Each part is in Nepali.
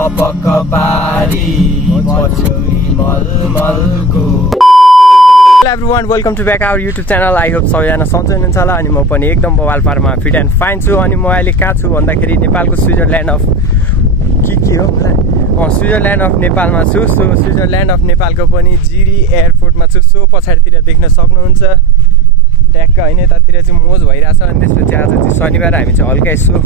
छपक्क पारी मछुरी मलमलको। Hello everyone, welcome to back our YouTube channel. I hope सबैजना सन्चै हुनुहुन्छ होला अनि म पनि एकदम बवाल पारमा फिट एन्ड फाइन छु। अनि म अहिले कहाँ छु भन्दाखेरि नेपालको स्विजरल्यान्ड अफ के हो स्विजरल्यान्ड अफ नेपालमा छु। सो स्विजरल्यान्ड अफ नेपालको पनि जिरी एयरपोर्टमा छु। सो पछाडितिर देख्न सक्नुहुन्छ ट्याक्क हैन, यतातिर चाहिँ मोज भइरहेछ। अनि त्यसपछि आज चाहिँ शनिबार हामी चाहिँ हल्का यसो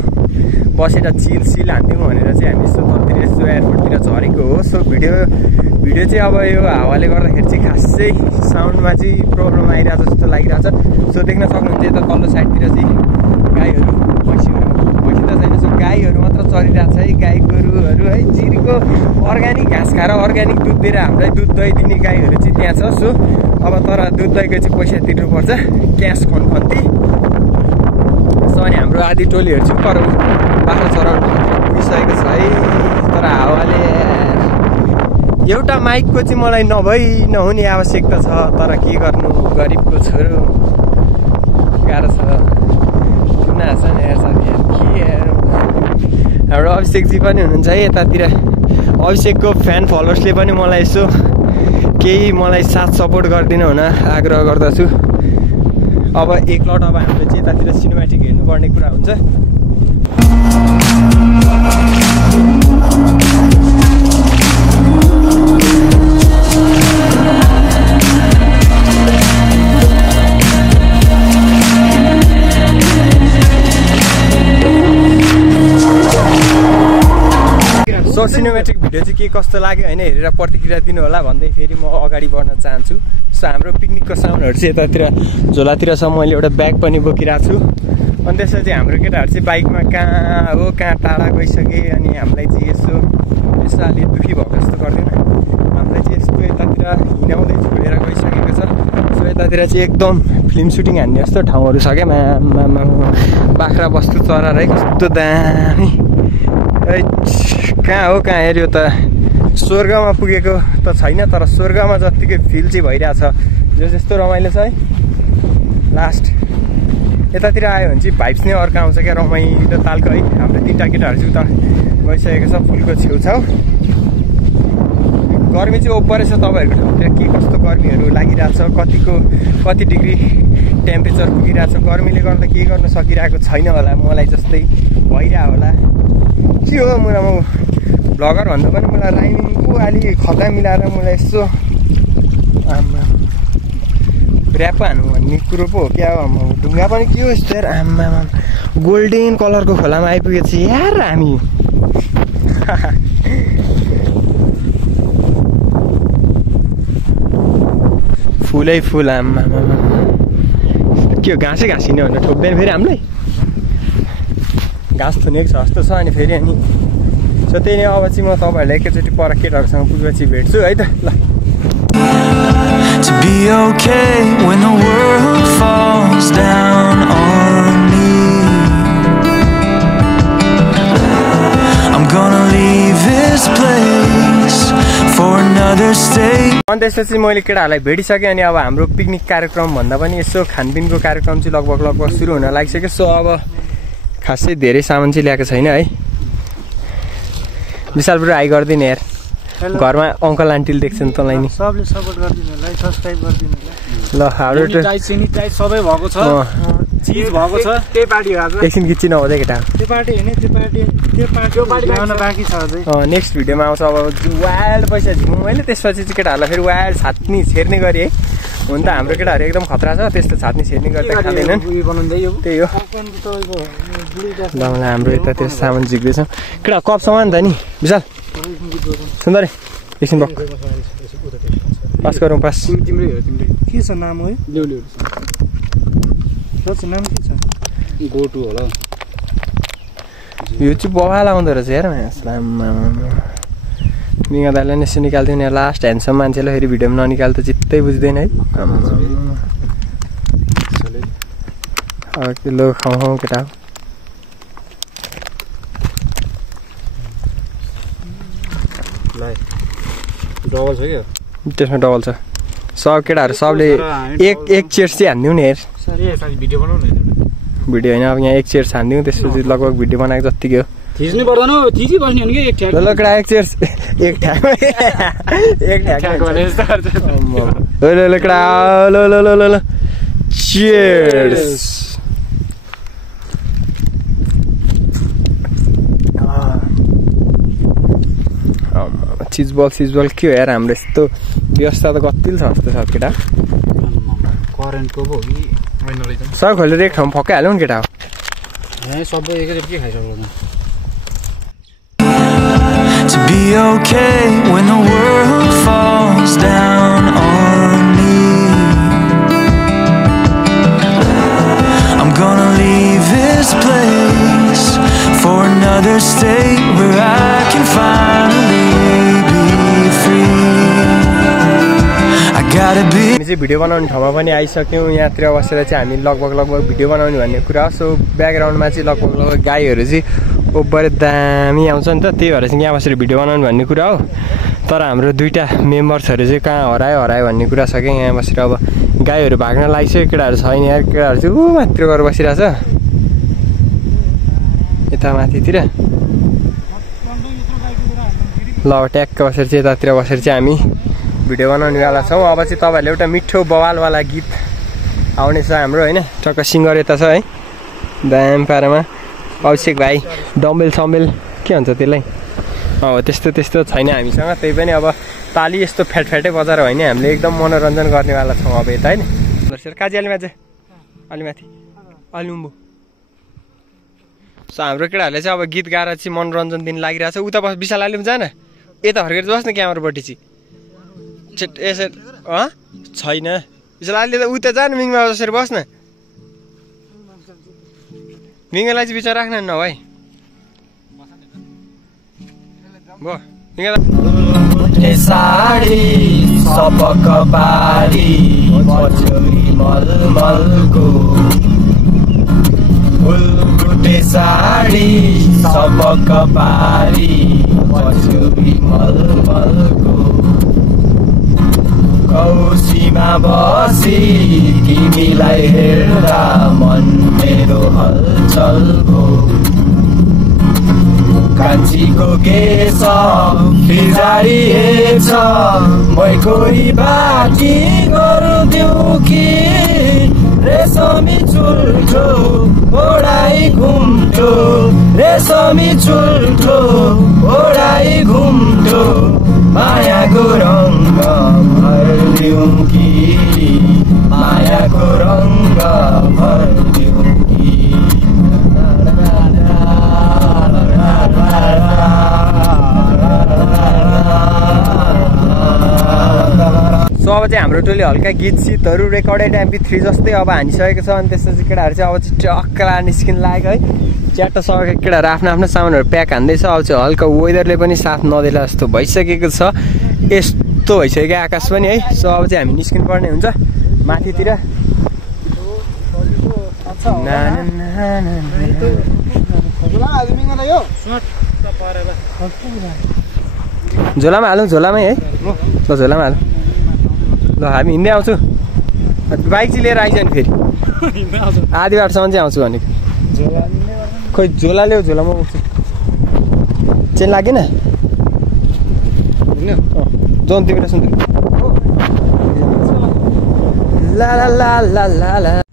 बसेर चिल हान्थ्यौँ भनेर चाहिँ हामी यसो तलतिर यसो एयरपोर्टतिर झरेको हो। सो भिडियो चाहिँ अब यो हावाले गर्दाखेरि चाहिँ खासै साउन्डमा चाहिँ प्रब्लम आइरहेछ जस्तो लागिरहेछ। सो देख्न सक्नुहुन्छ यता तल्लो साइडतिर चाहिँ गाईहरू भैँसी त छैन, सो गाईहरू मात्र चलिरहेको छ है। गाई गोरुहरू है, जिरीको अर्ग्यानिक घाँस खाएर अर्ग्यानिक दुध दिएर हामीलाई दुध दही दिने गाईहरू चाहिँ त्यहाँ छ। सो अब तर दुध दहीको चाहिँ पैसा तिर्नुपर्छ, क्यास खन्ती। सो अनि हाम्रो आधी टोलीहरू चाहिँ पर बाख्रा चराउनु पुगिसकेको छ है। तर हावाले एउटा माइकको चाहिँ मलाई नहुने आवश्यकता छ, तर के गर्नु, गरिबको छोरो गाह्रो छ। हाम्रो अभिषेकजी पनि हुनुहुन्छ है यतातिर। अभिषेकको फ्यान फलोवर्सले पनि मलाई यसो केही मलाई साथ सपोर्ट गरिदिनु हुन आग्रह गर्दछु। अब एकलट अब हामीले चाहिँ यतातिर सिनेमेटिक हेर्नुपर्ने कुरा हुन्छ। सो सिनेमेटिक भिडियो चाहिँ के कस्तो लाग्यो होइन हेरेर प्रतिक्रिया दिनु होला भन्दै फेरि म अगाडि बढ्न चाहन्छु। सो हाम्रो पिकनिकको सामानहरू चाहिँ यतातिर झोलातिर छ। मैले एउटा ब्याग पनि बोकिरहेको छु। अनि त्यसपछि हाम्रो केटाहरू चाहिँ बाइकमा कहाँ टाढा गइसके। अनि हामीलाई चाहिँ यसो अलि दुःखी भएको जस्तो गर्दैन, हामीलाई चाहिँ यस्तो यतातिर हिँडाउँदै छोडेर गइसकेको छ। सो यतातिर चाहिँ एकदम फिल्म सुटिङ हान्ने जस्तो ठाउँहरू छ क्या। बाख्रा बस्तु चरार है, कस्तो दामी। कहाँ हेऱ्यो त स्वर्गमा पुगेको त छैन, तर स्वर्गमा जत्तिकै फिल चाहिँ भइरहेछ। जो जस्तो रमाइलो छ है। लास्ट यतातिर आयो भने चाहिँ भाइब्स नै अर्को आउँछ क्या, रमाइलो तालको है। हाम्रो 3टा केटाहरू चाहिँ उता गइसकेको छ फुलको छेउछाउ। गर्मी चाहिँ ओभरै छ। तपाईँहरूको ठाउँतिर के कस्तो गर्मीहरू लागिरहेछ, कति डिग्री टेम्परेचर पुगिरहेछ। गर्मीले गर्दा केही गर्न सकिरहेको छैन होला, मलाई जस्तै भइरहेको होला। के हो मुलामा भ्लगर भन्दा पनि मलाई राइमिङको अलि खतरा मिलाएर मलाई यसो ऱ्याप हानु भन्ने कुरो पो हो क्या। ढुङ्गा पनि के हो यस्तो यार, आम्मा गोल्डेन कलरको खोलामा आइपुगेको छ यार हामी। फुलै फुल, आम्मा के हो घाँसै घाँसिने भनेर ठोक्दैन फेरि हामीलाई। घाँस थुनेको छ जस्तो छ। अनि फेरि अनि सो त्यही नै अब चाहिँ म तपाईँहरूलाई एकैचोटि पर केटाहरूसँग पुगेपछि भेट्छु है त। ल अनि त्यसपछि मैले केटाहरूलाई भेटिसकेँ। अनि अब हाम्रो पिकनिक कार्यक्रम भन्दा पनि यसो खानपिनको कार्यक्रम चाहिँ लगभग सुरु हुन लागिसक्यो। सो अब खासै धेरै सामान चाहिँ ल्याएको छैन है। विशाल ब्रो हाई गरिदिनु यार, घरमा अङ्कल आन्टीले देख्छन् तँलाई नि। सबले सपोर्ट गरिदिनु होला, सब्स्क्राइब गरिदिनु होला। ल हाम्रो सबै भएको छ, चीज भएको छ। त्यही पार्टी हो आज। एकछिन खिच्चिन आउँदै केटा। त्यो पार्टी हैन, त्यो पार्टी बाँकी छ अझै। नेक्स्ट भिडियोमा आउँछ। अब वाइल्ड पैसा झिमौँ मैले। त्यसपछि चाहिँ केटाहरूलाई फेरि वाइल्ड छात्नी छेर्ने गरेँ है। हुन त हाम्रो केटाहरू एकदम खतरा छ, त्यस्तो छात्नी छेर्ने गर्दा खाँदैनन्। त्यही हो। ल हाम्रो यतातिर सामान झिक्दैछ केटा। कप सामान त नि विशाल सुन्दर एकछिन बक पास गरौँ। पास के छ नाम हो नाम के छ? गोटु होला। यो चाहिँ बवाल आउँदो रहेछ यार। मिगा दाइलाई यसो निकाल्थ्यो नि लास्ट ह्यान्डसम्म मान्छेलाई, फेरि भिडियोमा ननिकाल त चित्तै बुझ्दैन है। लो खाउँ केटा। डबल छ क्या, त्यसमा डबल छ। सब केटाहरू सबले एक चेयर चाहिँ हान्दिउँ नि हेर। भिडियो बनाउनु भिडियो होइन, अब यहाँ एक चेयर हान्दिउँ, त्यसपछि लगभग भिडियो बनाएको जत्तिकै हो। थिच्नु पर्दैन थिची बस्ने हो नि एक ठ्याक ल कडा एक चेयर्स एक ठ्याक एक ठ्याक भने जस्तो गर्छ ल कडा ल चेयर्स चिजबल के हो यार हाम्रो यस्तो व्यवस्था त कति छ जस्तो छ केटा करेन्टको पो हो कि होइन रहेछ सब खोलेर एक ठाउँमा फकाइहाल्यो नि केटा सबै एकैचोटि के खाइसक्नु To be okay when the world falls down on me. I'm gonna leave this place for another state where I can finally be free. I gotta be. हामी चाहिँ भिडियो बनाउने ठाउँमा पनि आइसक्यौँ यहाँतिर बसेर चाहिँ हामी लगभग भिडियो बनाउने भन्ने कुरा सो ब्याकग्राउन्डमा चाहिँ लगभग गाईहरू चाहिँ ओभर दामी आउँछ नि त त्यही भएर चाहिँ यहाँ बसेर भिडियो बनाउनु भन्ने कुरा हो तर हाम्रो दुईवटा मेम्बर्सहरू चाहिँ कहाँ हरायो भन्ने कुरा छ क्या यहाँ बसेर अब गाईहरू भाग्न लागिसक्यो केटाहरू छैन यार केटाहरू चाहिँ ऊ मात्र गरेर बसिरहेछ यता माथितिर ल अब ट्याक्क बसेर चाहिँ यतातिर बसेर चाहिँ हामी भिडियो बनाउनेवाला छौँ अब चाहिँ तपाईँहरूले एउटा मिठो बवालवाला गीत आउनेछ हाम्रो होइन टक्क सिङ्गर यता छ है दाम पारामा अभिषेक भाइ डम्बेल सम्बेल के भन्छ त्यसलाई अब त्यस्तो छैन हामीसँग त्यही पनि अब ताली यस्तो फ्याटफ्याटै बजाएर होइन हामीले एकदम मनोरञ्जन गर्नेवाला छौँ अब यता होइन काजी अलिमा चाहिँ अलिमाथि अलिम्बु सो हाम्रो केटाहरूले चाहिँ अब गीत गाएर चाहिँ मनोरञ्जन दिन लागिरहेछ उता बस विशाल अलिम जान यता फर्केर बस्न क्यामेरापट्टि चाहिँ यसो छैन विशाल अलि त उता जानु मिङमा जसरी बस्न मिङ्गलाई चाहिँ बिचरा राख्न न भाइ साडी सबक पारी मछुरी मलमलको फुलकुटे साडी सबक पारी मछुरी मलमलको कौसीमा बसी तिमीलाई हेर्दा मन मेरो हलचल भो कान्छीको केश फिजारिएछ मैखोरी बाटी गरिदेऊ कि रेशमी चुल्ठो ओढाइ घुम्ठो रेशमी चुल्ठो ओढाइ घुम्ठो मायाको रङ्ग भरिदिउँ कि मायाको रङ्ग भरिदिउँ कि सो अब चाहिँ हाम्रो टोली हल्का गीत सितहरू रेकर्डेड MP3 जस्तै अब हानिसकेको छ अनि त्यसपछि केटाहरू चाहिँ अब चाहिँ टक्कला निस्किन लाग्यो है च्याट्ट सकेको केटाहरू आफ्नो आफ्नो सामानहरू प्याक हान्दैछ अब चाहिँ हल्का वेदरले पनि साथ नदेला जस्तो भइसकेको छ यस्तो भइसक्यो आकाश पनि है सो अब चाहिँ हामी निस्किनु पर्ने हुन्छ माथितिर झोलामा हालौँ झोलामै है ल झोलामा हालौँ ल हामी हिँड्दै आउँछु बाइक चाहिँ लिएर आइज नि फेरि आधी बाटोसम्म चाहिँ आउँछु भनेको खोइ झोला ल्याऊ झोलामा पुग्छु चेन लागेन जौन तिमीलाई सुन्दै ला ला ला ला ला